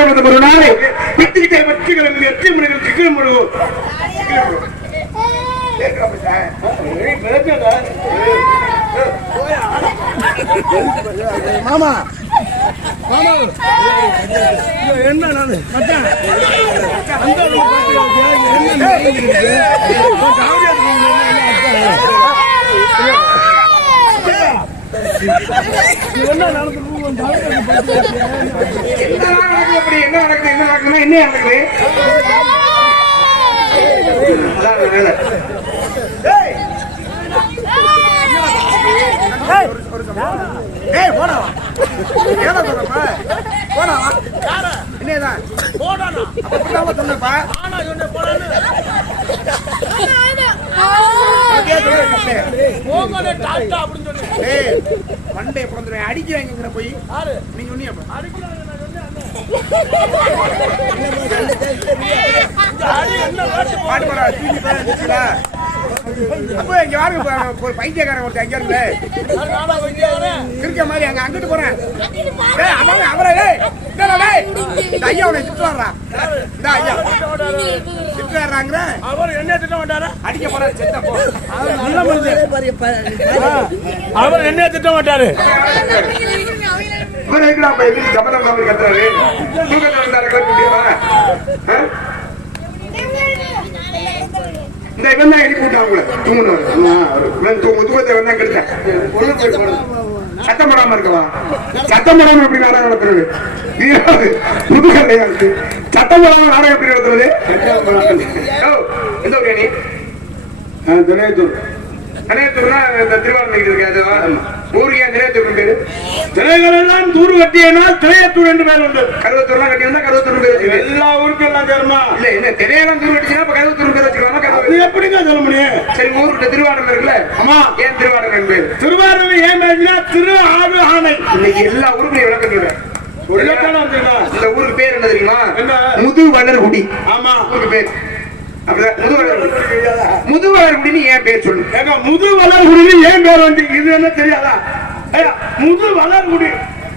வச்சத்தோட ஒரு நாளை பத்திரிக்கை வச்சுக்கிற எட்டு மணிகள் சிக்கல் முழுகும் மாமா. மாமா. என்ன நான்? மச்சான். அந்த என்ன என்ன நடக்குது? அப்படி என்ன நடக்குது என்ன நடக்குதுன்னா என்ன நடக்குது. ஏய் போடா ஏடா சொல்றப்ப போடா. என்னதான் போடா அப்பதான் சொன்னப்பா ஆனா. சொன்ன போடான்னு மண்டே பிறந்துறேன் அடிக்கிறாங்க போய். நீங்க சொன்னீங்க பாட்டு பாடா தூக்கி அப்போ இங்க ப- ஒரு பைத்தியக்காரன் ஒருத்தன் அங்க இருந்து. கிறுக்க மாதிரி அங்க அங்கிட்டு போறேன். அவரே ஐயா உன்னை திட்டுவாரா இந்த ஐயா. திட்டுவாராங்கிற அவர் என்ன திட்ட மாட்டாரா? அடிக்க போறாரு செத்த போ. அவர் நல்ல மனுஷன் அவர் என்ன திட்ட மாட்டாரு? இவர் எங்கடா அப்ப சபதம் இல்லாம கத்துறாரு தூக்கத்துல இருந்தாரு கிளப்பி விட்டியா இந்த இவன் தான் எழுப்பி விட்டான் உங்களை. தூங்கணும் அவரு. தூங்கு தூக்கத்தை தான் கெடுத்தேன். போய் போடுது சத்தம் போடாம இருக்கவா? சத்தம் போடாம எப்படி நாடகம் நடத்துறது? வீராது புது கதையா இருக்கு சத்தம் போடாம நாடகம் எப்படி நடத்துறது? கனையத்தூர்னா இந்த திருவாரூர் இருக்கு அதுவா ஊருக்கு ஏன் திரையத்தூர் பேரு? தூர் கட்டியனா திரையத்தூர் என்று பேர் உண்டு. கருவத்தூர்லாம் கட்டியிருந்தா கருவத்தூர் பேர் எல்லா ஊருக்கும் எல்லாம் சேருமா? இல்ல என்ன திரையெல்லாம் தூர் கட்டிச்சுன்னா அப்ப கருவத்தூர் பேர் வச்சுக்கலாமா? கருவத்தூர் எப்படிங்க சொல்ல முடியும்? சரி ஊருக்கு திருவாரூர் இருக்குல்ல? ஆமா. ஏன் திருவாரூர் பேர்? திருவாரூர் ஏன் பேசுனா திரு ஆறு ஆணை. இன்னைக்கு எல்லா ஊருக்கும் விளக்கம் சொல்றேன் இந்த ஊருக்கு பேர் என்ன தெரியுமா? முது வளர்குடி ஆமா. ஊருக்கு பேர். அப்படிதான் முது வளர்குடி முது வளர்குடின்னு ஏன் பேர் சொல்லு ஏங்க முது வளர்குடி ஏன் பேர் வந்து இது என்ன தெரியாதா ஐயா, முது வளர்குடி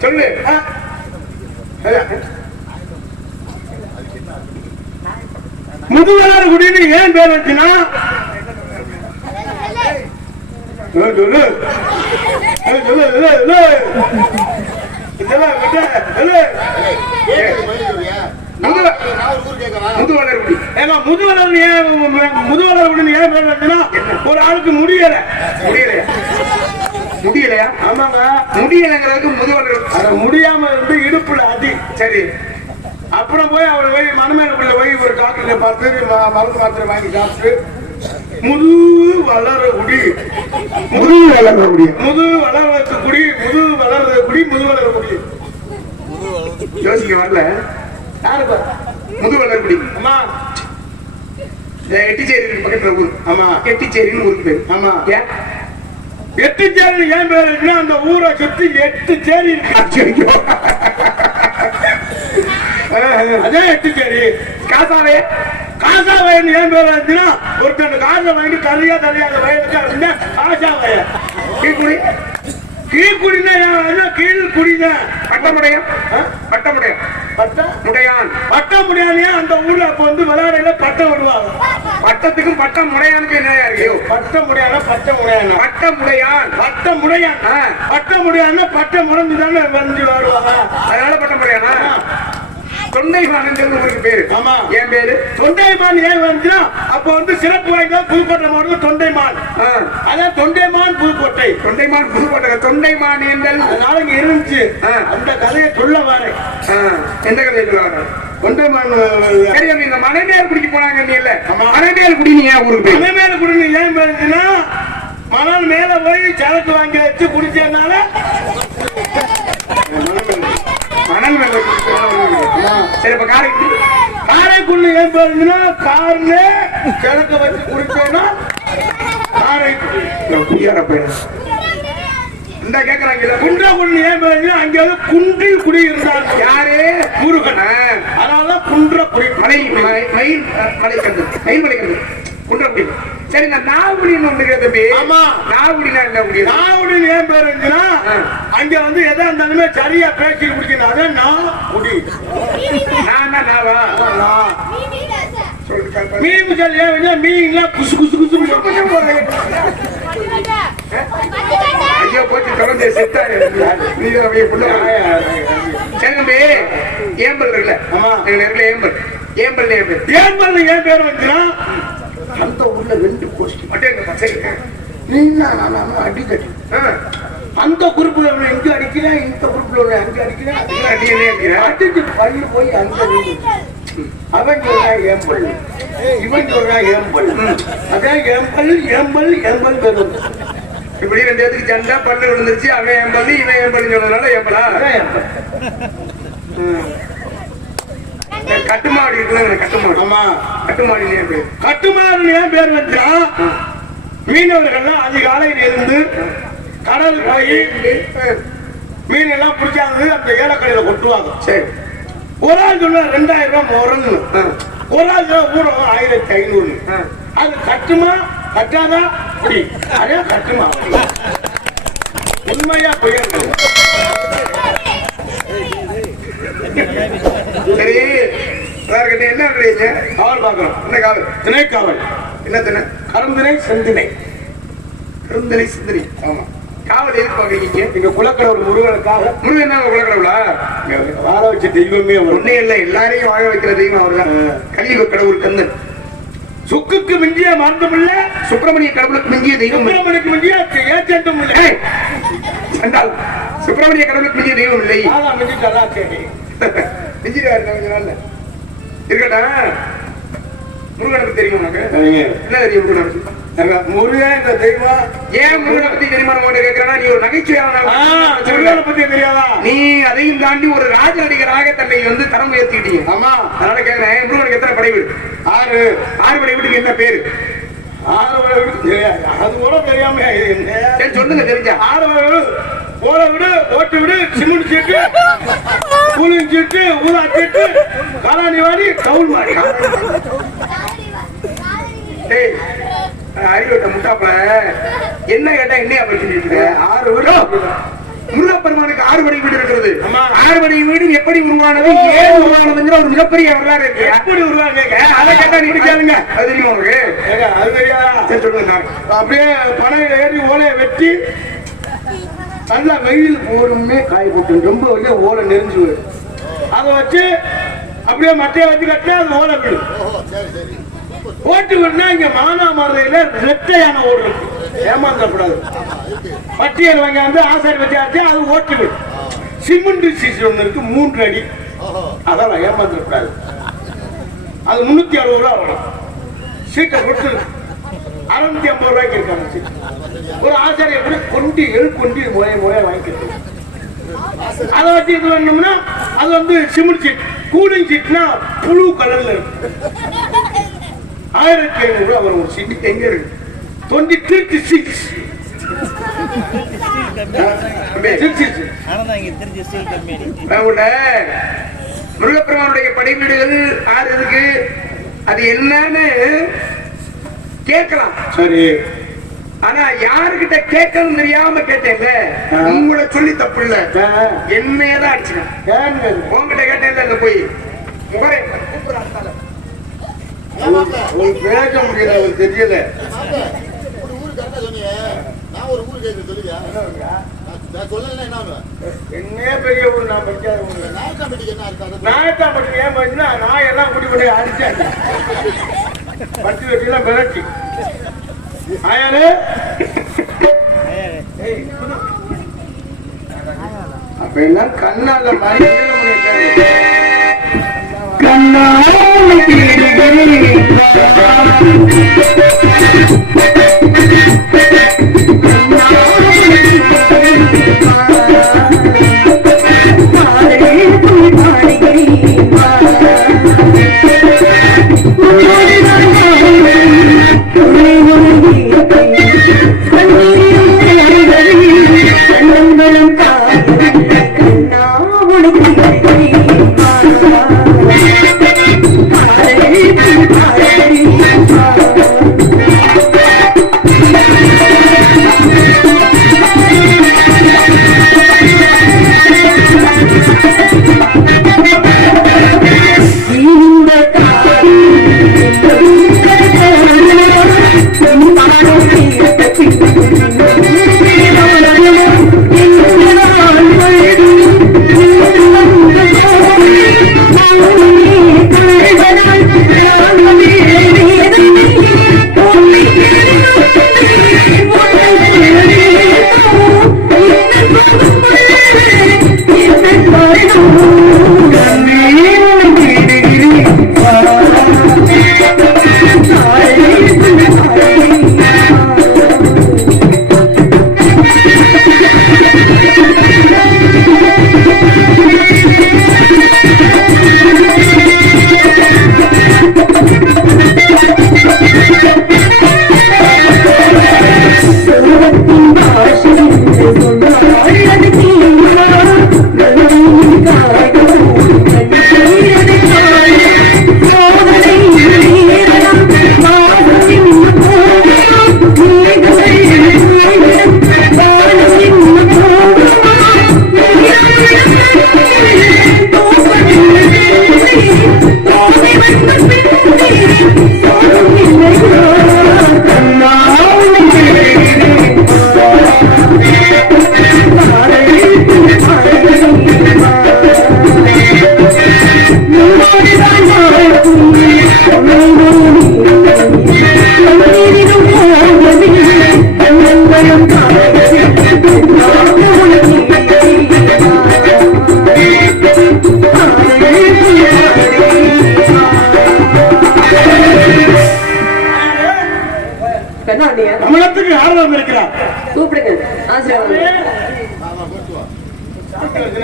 சொல்லு ஆ. ஐயா. முது வளர்குடின்னு ஏன் பேர் வச்சுனா சொல்லு சொல்லு ஏய், சொல்லு சொல்லு சொல்லு இதெல்லாம் ஏன் பேர் ஒரு ஆளுக்கு முடியல. முடியலையா? முடியலையா? ஆமாங்க. முடியலைங்கிறதுக்கு முது வளர் அத முடியாம இருந்து இடுப்புல அடி சரி. அப்புறம் போய் அவர் போய் மணமேலுக்குள்ள போய் ஒரு டாக்டரை பார்த்து ம- மருந்து மாத்திரை வாங்கி சாப்பிட்டு முது வளர குடி. முது வளர்றது குடி. முது வளர்றது குடி முது வளர குடி. யோசிக்க வரல. முது அம்மா. இந்த எட்டிச்சேரி பக்கத்துல ஊர் ஆமா எட்டிச்சேரின்னு ஊருக்கு பேர். ஆமா ஏன் எட்டு சேரி ஏன் பேர் இருக்குன்னா அந்த ஊரை சுத்தி எட்டு சேரி இருக்கு. ஐயோ. அதே எட்டு சேரி. காசாவே. காசா வயல் ஏன் பேர் வந்துச்சுன்னா ஒருத்தன் காசை வாங்கி கரையா தெரியாத வயலுக்கு அப்படின்னா காசா வயல் கீழ்குடி கீழ்குடினா என்ன கீழ் குடிதான் பட்டமுடையம். பட்டமுடையம் பட்டம்? முடையான் பட்டம் முடியாதையா அந்த ஊர்ல அப்ப வந்து விளையாடையில பட்டம் விடுவாங்க. பட்டத்துக்கும் பட்டம் முடையானுக்கு என்ன ஐயோ பட்டம் முடியாத பட்டம் முடியாது பட்டம் முடையான் பட்டம் முடியான் ஆ. பட்டம் முடியாதுன்னா பட்டம் முடந்து தானே வந்து வருவாங்க அதனால பட்டம் முடையானா தொண்டை மானஞ்சல் ஊருக்கு பேரு? ஆமா. என் பேரு? தொண்டைமான் ஏன் வந்துச்சுன்னா அப்ப வந்து சிறப்பு வாய்ந்த புதுக்கோட்டை மாவட்டம் தொண்டைமான். அதான் தொண்டைமான் புதுக்கோட்டை. தொண்டைமான் புதுக்கோட்டை தொண்டைமான் என்றல்? அதனால இங்க இருந்துச்சு. அந்த கதையை சொல்ல வரேன். எந்த கதையை சொல்ல வர தொண்டைமான் இந்த மனைமேல் குடிக்க போனாங்க நீ இல்ல. மனைமேல் குடி நீ ஏன் ஊருக்கு ஏன் பேருச்சுன்னா மணல் மேல போய் சரக்கு வாங்கி வச்சு குடிச்சதுனால மணல் சரி இப்ப காரைக்குடி ஏன் பேருச்சுன்னா கார்ல சரக்கு வச்சு குடிச்சோம்னா குடியார பையன். இந்த கேக்குறாங்க குன்றக்குடி ஏன் பேருச்சுன்னா அங்க வந்து குன்றில் குடியிருந்தார் யாரு? முருகன். ஆ, அதனால குன்றக்குடி மலை மயில் மலை கண்டு மயில் மலை கண்டு குன்றக்குடி சரி இந்த நாகுடின்னு ஒண்ணு தம்பி. ஆமா. நாகுடினா என்ன முடியும் நாவுடின்னு ஏன் பேர் இருந்துச்சுன்னா அங்க வந்து எதா இருந்தாலுமே சரியா பேசி பிடிக்கணும் அதான் நான் குடி நான் நாவா? நான். மீன் மிச்சல் ஏன் வச்சா மீன்லாம் குசு குசு குசு ஐயோ போச்சு தொடர்ந்து செத்தா நீ சரி தம்பி ஏம்பல் இருக்குல்ல? ஆமா. எங்க நேரத்துல ஏம்பல். ஏம்பல் ஏம்பல் ஏன் பேர் வந்துச்சுன்னா அந்த ஊர்ல ரெண்டு பசங்க நீங்க அடிக்கடி. அந்த குரூப்ல உள்ள இங்க அடிக்கல? இந்த குரூப்ல உள்ள அங்க அடிக்கல? அடிச்சு பள்ளி போய் அங்க விழுந்து. அவன் சொல்றா ஏம்பல் இவன் சொல்றா ஏம்பல் அதான் ஏம்பல் ஏம்பல் ஏம்பல் வரும் இப்படி ரெண்டு பேத்துக்கு சண்டை பல்லு விழுந்துருச்சு. அவன் ஏம்பல் இவன் ஏம்பல் சொன்னதுனால ஏம்பலா ஏம்பல் கட்டுமாடி இருக்குல்ல கட்டுமாடி. ஆமா. கட்டுமாடி ஏம்பல் கட்டுமாறு ஏன் பேர் வச்சா மீனவர்கள்லாம் அதிகாலையில் இருந்து கடல் போய் மீன் எல்லாம் பிடிச்சாந்து அந்த ஏலக்கடையில கொட்டுவாங்க. சரி. ஒரு ஆள் சொல்ல ரெண்டாயிரம் ரூபாய் முரன்னு ஒரு ஆள் சொல்ல ஊரம் ஆயிரத்தி ஐநூறு அது கட்டுமா கட்டாதா? அப்படி அதே கட்டுமா. உண்மையா போயிருக்கு சரி. என்ன காவல் என்ன காவல்? திணை காவல். என்ன தின கருந்திணை செந்திணை. கருந்தலை சிந்தனை ஆமா. காவல் எதுக்கு பாக்குறீங்க இங்க குலக்கடவுள் முருகனுக்காக. முருகன் என்ன உலகளவுலா இங்க வாழ வச்ச தெய்வமே அவர். ஒன்னே இல்ல எல்லாரையும் வாழ வைக்கிற தெய்வம் அவர்தான். கலியுக கடவுள் கந்தன். சுக்குக்கு மிஞ்சிய மருந்துமில்ல சுப்பிரமணிய கடவுளுக்கு மிஞ்சிய தெய்வம் இல்லை. சுப்பிரமணியக்கு மிஞ்சிய இல்லை. சண்டால் சுப்பிரமணிய கடவுளுக்கு மிஞ்சிய தெய்வம் இல்லை. ஆனா மிஞ்சிட்டா சரி. கொஞ்ச நாள்ல. இருக்கட்டா முருகனை பத்தி தெரியும் உனக்கு. என்ன தெரியும் முருகனை இந்த தெய்வம் ஏன் முருகனை பத்தி தெரியுமா கேட்கிறா நீ ஒரு நகைச்சுவையான பத்தி தெரியாதா? நீ அதையும் தாண்டி ஒரு ராஜ நடிகராக தன்னை வந்து தரம் உயர்த்திக்கிட்டீங்க. ஆமா. அதனால கேக்குறேன் முருகனுக்கு எத்தனை படை வீடு? ஆறு. ஆறு படை வீட்டுக்கு என்ன பேரு? ஆறு. அது கூட தெரியாம சொல்லுங்க தெரிஞ்சா. ஆறு வரை விடு ஓட விடு ஓட்டு விடு சிமெண்ட் சீட்டு கூலிங் சீட்டு ஊதா சீட்டு காலாணி வாடி கவுல் டேய் அறிவிட்ட முட்டாப்ப. என்ன கேட்டா என்னையா படிச்சுட்டு ஆறு விடு. முருகப்பெருமானுக்கு ஆறு படை வீடு இருக்கிறது. ஆறு படை வீடு எப்படி உருவானது? ஏன் உருவானதுங்கிற ஒரு மிகப்பெரிய வரலாறு இருக்கு. எப்படி உருவாங்க அதை கேட்டா நீ கேளுங்க. அது தெரியுமா ஏங்க, அது தெரியாதா சரி சொல்லுங்க அப்படியே பனையில ஏறி ஓலையை வெட்டி நல்லா வெயில் போடுமே காய் போட்டு ரொம்ப வந்து ஓலை நெறிஞ்சு போயிடும் அதை வச்சு அப்படியே மட்டையை வச்சு கட்டினா அது ஓலை விடும் ஓட்டு விடுனா இங்க மானாமரையில ரெட்டையான ஓடு இருக்கு ஏமாந்துடக்கூடாது பட்டியல் வாங்கி வந்து ஆசாரி வச்சாச்சு அது ஓட்டு விடும் சிமெண்ட் சீசன் ஒன்று இருக்கு மூன்று அடி. அதெல்லாம் ஏமாந்துடக்கூடாது அது முன்னூத்தி அறுபது ரூபா வரும். சீட்டை கொடுத்து அறுநூத்தி ஐம்பது ரூபாய்க்கு இருக்காங்க ஒரு ஆச்சாரிய கூட கொண்டு எழு கொண்டு முறைய முறைய வாங்கிக்கிறது. அதை வச்சு இது பண்ணோம்னா அது வந்து சிமெண்ட் சீட் கூலிங் சீட்னா புழு கலர்ல இருக்கும். ஆயிரத்தி ஐநூறு ரூபா வரும் ஒரு சீட் எங்க இருக்கு? Twenty three six. முருகப்பெருமானுடைய படை வீடுகள் ஆறு இருக்கு அது என்னன்னு கேட்கலாம். சரி. ஆனா யாருகிட்ட கேட்கணும் தெரியாம கேட்டேன்ல உங்களை சொல்லி தப்பு இல்ல. என்னையதான் அடிச்சுக்கேன் ஏன்னு உங்ககிட்ட கேட்டேன்ல இந்த போய். முகரை பேச முடியல அவருக்கு தெரியல. என்ன பெரிய ஊர் நான் படிக்காத நாயக்கம்பட்டிக்கு என்ன நான் மட்டும் ஏன் நான் எல்லாம் குடி பண்ணி அடிச்சேன் பத்து வெட்டிலாம் மிரட்டி. ஆயாரு அப்ப எல்லாம் கண்ணால மாதிரி கண்ணா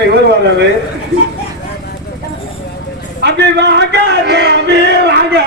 இவர் வர்றாரு அப்படி வாங்க அபி வாங்க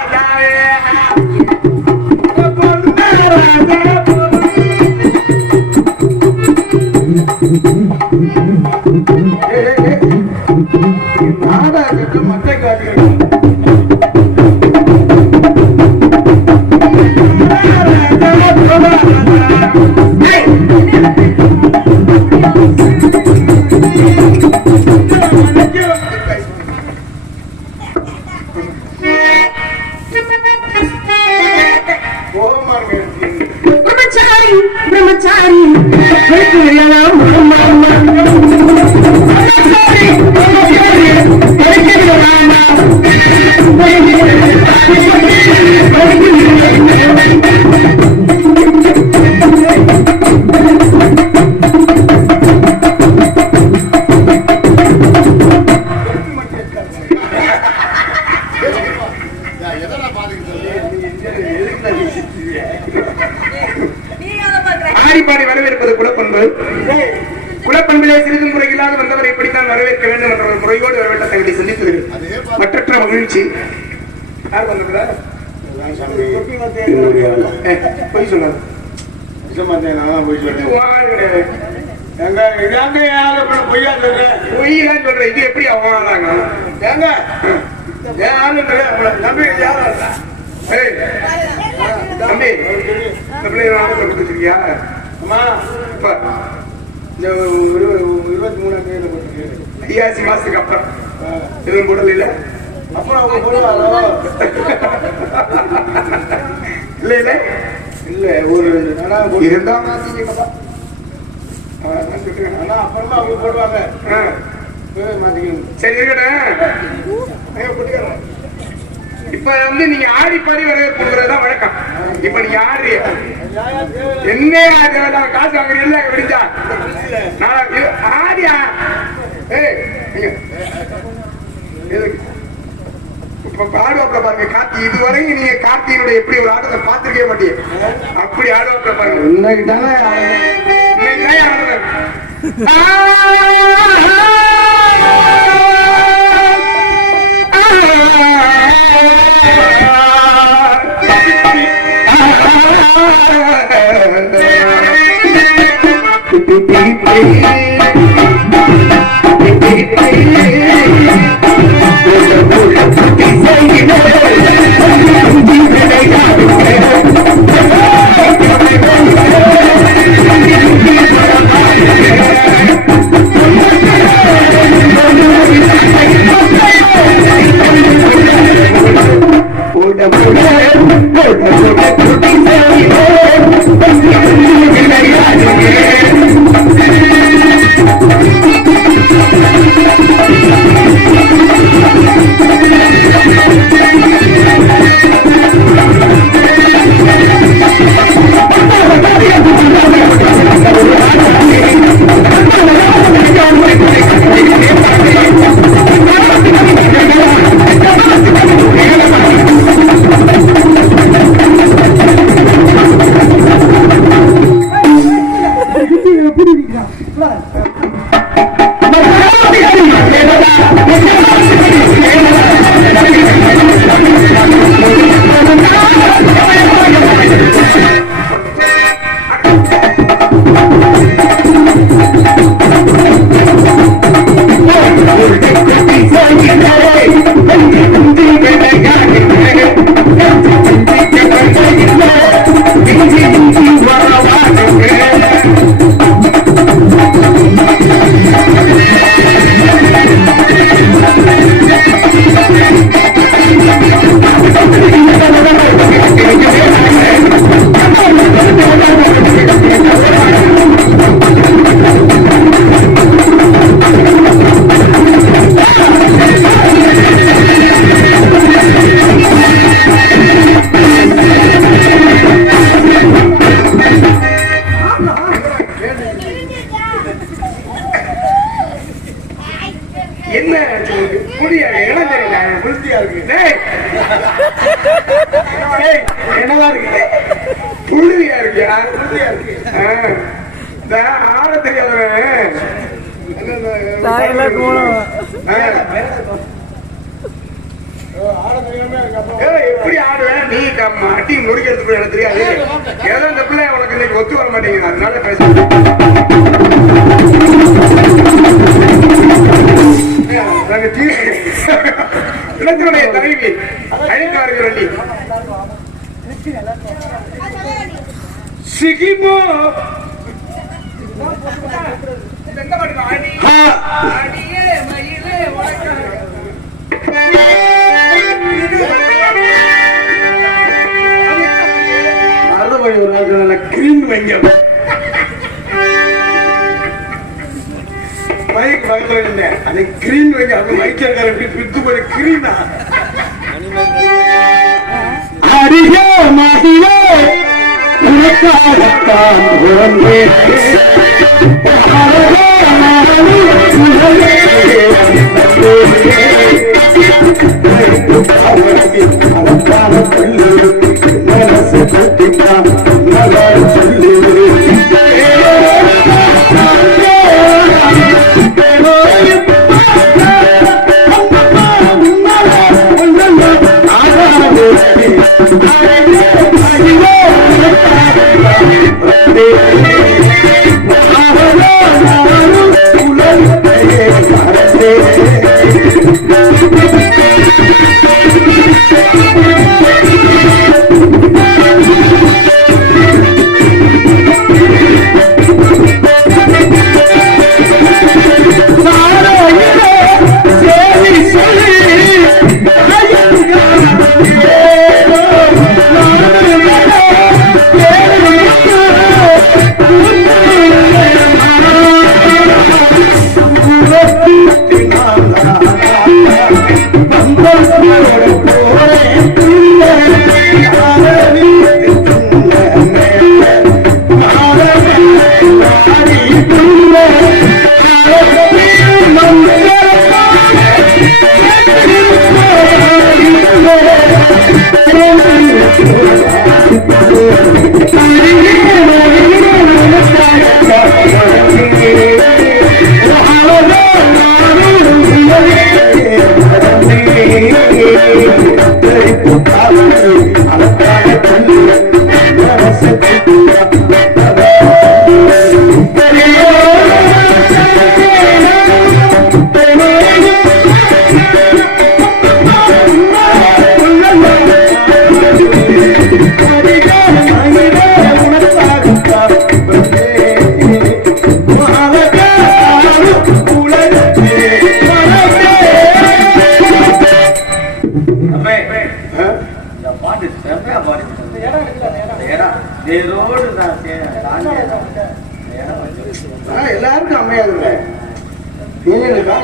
ஆடி பாடி வரவேற்பது குலப்பண்பு. குலப்பண்பிலே சிறிது முறையில்லாத வந்தவரை இப்படித்தான் வரவேற்க வேண்டும் என்ற ஒரு முறையோடு வரவேற்ற தங்களை சந்தித்து மற்றற்ற மகிழ்ச்சி. யார் வந்திருக்கிறா ஏ, பொய் சொல்லாத. எங்க இதாங்க பொய்யா சொல்றேன்? பொய்யெல்லாம் சொல்ற இது எப்படி அவமானாங்க ஏங்க ஏன் ஆளு நம்பி யாரும் தம்பி வச்சிருக்கியா அம்மா இப்ப இந்த ஒரு இருபத்தி மூணாம் தேதி ஐயாசி மாசத்துக்கு அப்புறம் எதுவும் போடல இல்ல அப்புறம் அவங்க போடுவாரோ இல்ல இல்ல இல்ல ஒரு இருந்தா மாத்திக்கப்பா ஆனா அப்புறமா அவங்க போடுவாங்க சரி இருக்கட்டும். இப்ப வந்து நீங்க ஆடி பாடி வரவேற்பு கொடுக்கறதுதான் வழக்கம். இப்ப நீங்க தேவை என்ன காசு வாங்குறீங்க விடிஞ்சா நான் ஆடியா ஏய் பாடுவாப்ல பாருங்க. கார்த்தி இதுவரையும் நீங்க கார்த்தியினுடைய எப்படி ஒரு ஆட்டத்தை பார்த்திருக்கவே மாட்டீங்க. அப்படி ஆடுவாப்ல பாருங்க. இன்னைக்கு தானே இன்னைக்கு தான் ஆடுறேன். நாங்க டீ- இளத்தினுடைய தலைவி அழைக்கார்கள் வண்டி சிகிமோ. அறுபடி ஒரு நாள் நல்ல கிரீம் வைங்க. மைக் பக்கத்துல இருந்தேன் அது கிரீன் வைக்க அது மைக் எப்படி பித்து போய் கிரீனா அடிக மகிழே உனக்காகத்தான் பிறந்தேன். அழகே மகளே, உலகே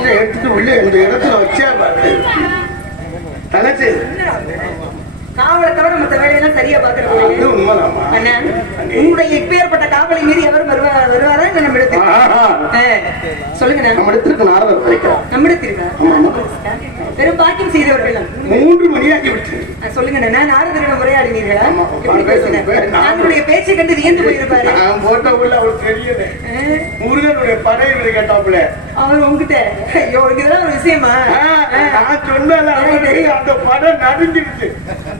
காசை எடுத்துட்டு உள்ள இந்த இடத்துல வச்சே பாரு தலைச்சு காவலை தவிர மத்த வேலையெல்லாம் சரியா அது பாக்குறது உண்மைதாம்மா. அண்ணா உங்களுடைய இப்பேற்பட்ட காவலை மீறி எவரும் வருவா வருவாரா இல்ல நம்ம இடத்துக்கு? ஆஹா. ஆ, சொல்லுங்க நம்ம இடத்திற்கு நாரதர் வரைக்கும். நம்ம இடத்திற்கா வெறும் பாக்கியம் செய்தவர்கள் மூன்று மணியாகி விட்டு சொல்லுங்க அண்ணா. நாரதரிடம் உரையாடினீர்களா? நான் நம்மளுடைய பேச்சை கண்டு வியந்து போயிருப்பாரு. நான் போட்ட உள்ள தெரியல இவரு கேட்டாப்புல. அவர் உங்ககிட்ட ஐயோ இதெல்லாம் ஒரு விஷயமா? நான் சொன்னல அவனுக்கு அந்த படம் நடுங்கிடுச்சு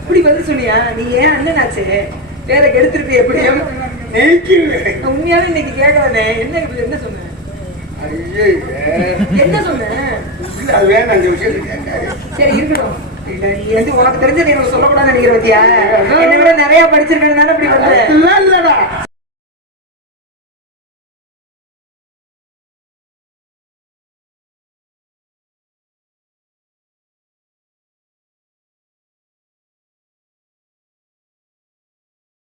இப்படி பதில் சொன்னியா? நீ ஏன் அண்ணனாச்சு? வேற கெடுத்திருப்பி எப்படியும் உண்மையாவே இன்னைக்கு கேட்கலானே என்ன இப்படி என்ன சொன்ன? என்ன சொன்ன? சரி இருக்கட்டும். நீ வந்து உனக்கு தெரிஞ்சது எனக்கு சொல்லக்கூடாதுன்னு நினைக்கிற பத்தியா? என்னை விட நிறைய படிச்சிருக்கனால அப்படி வந்த? அதெல்லாம் இல்லடா.